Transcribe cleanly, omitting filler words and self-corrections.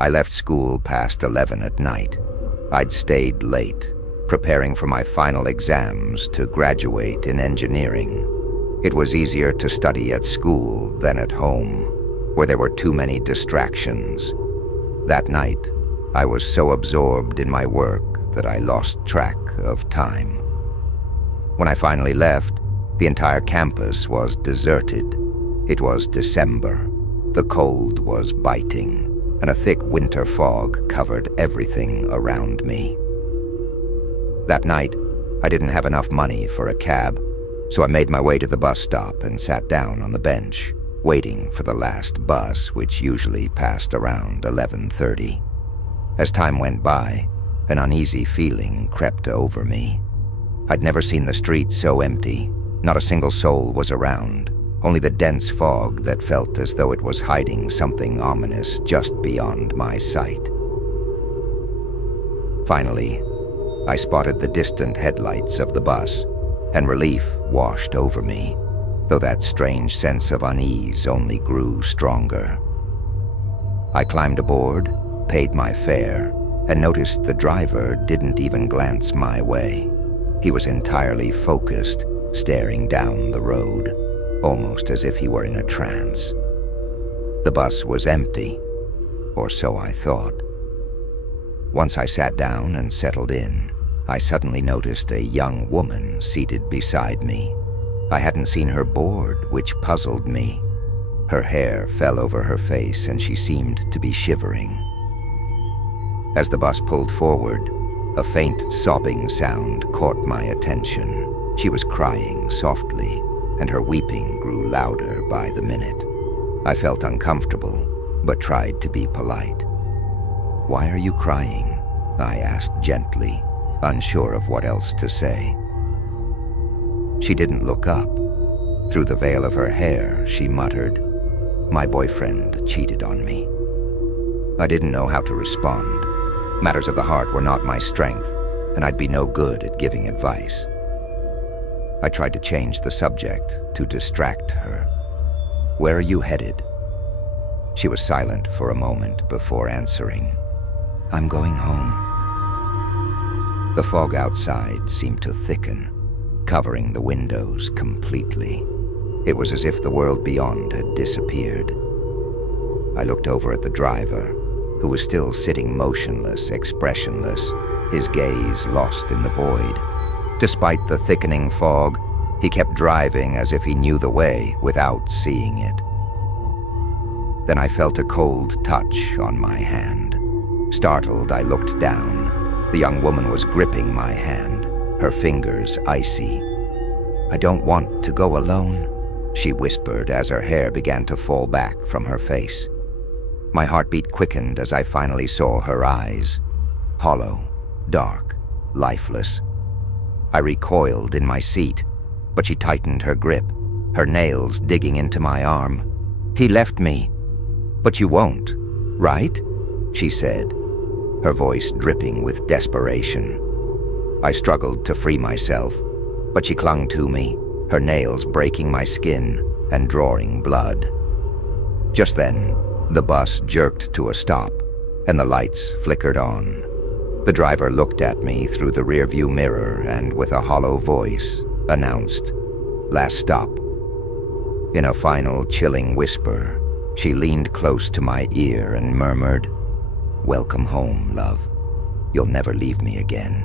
I left school past 11 at night. I'd stayed late, preparing for my final exams to graduate in engineering. It was easier to study at school than at home, where there were too many distractions. That night, I was so absorbed in my work that I lost track of time. When I finally left, the entire campus was deserted. It was December. The cold was biting, and a thick winter fog covered everything around me. That night, I didn't have enough money for a cab, so I made my way to the bus stop and sat down on the bench, waiting for the last bus, which usually passed around 11:30. As time went by, an uneasy feeling crept over me. I'd never seen the street so empty. Not a single soul was around, only the dense fog that felt as though it was hiding something ominous just beyond my sight. Finally, I spotted the distant headlights of the bus, and relief washed over me, though that strange sense of unease only grew stronger. I climbed aboard, paid my fare, and noticed the driver didn't even glance my way. He was entirely focused, staring down the road, almost as if he were in a trance. The bus was empty, or so I thought. Once I sat down and settled in, I suddenly noticed a young woman seated beside me. I hadn't seen her board, which puzzled me. Her hair fell over her face and she seemed to be shivering. As the bus pulled forward, a faint sobbing sound caught my attention. She was crying softly, and her weeping grew louder by the minute. I felt uncomfortable, but tried to be polite. "Why are you crying?" I asked gently, unsure of what else to say. She didn't look up. Through the veil of her hair, she muttered, "My boyfriend cheated on me." I didn't know how to respond. Matters of the heart were not my strength, and I'd be no good at giving advice. I tried to change the subject to distract her. "Where are you headed?" She was silent for a moment before answering, "I'm going home." The fog outside seemed to thicken, covering the windows completely. It was as if the world beyond had disappeared. I looked over at the driver, who was still sitting motionless, expressionless, his gaze lost in the void. Despite the thickening fog, he kept driving as if he knew the way without seeing it. Then I felt a cold touch on my hand. Startled, I looked down. The young woman was gripping my hand, her fingers icy. "I don't want to go alone," she whispered as her hair began to fall back from her face. My heartbeat quickened as I finally saw her eyes, hollow, dark, lifeless. I recoiled in my seat, but she tightened her grip, her nails digging into my arm. "He left me." "But you won't, right?" she said, her voice dripping with desperation. I struggled to free myself, but she clung to me, her nails breaking my skin and drawing blood. Just then, the bus jerked to a stop, and the lights flickered on. The driver looked at me through the rearview mirror and, with a hollow voice, announced, "Last stop." In a final chilling whisper, she leaned close to my ear and murmured, "Welcome home, love. You'll never leave me again."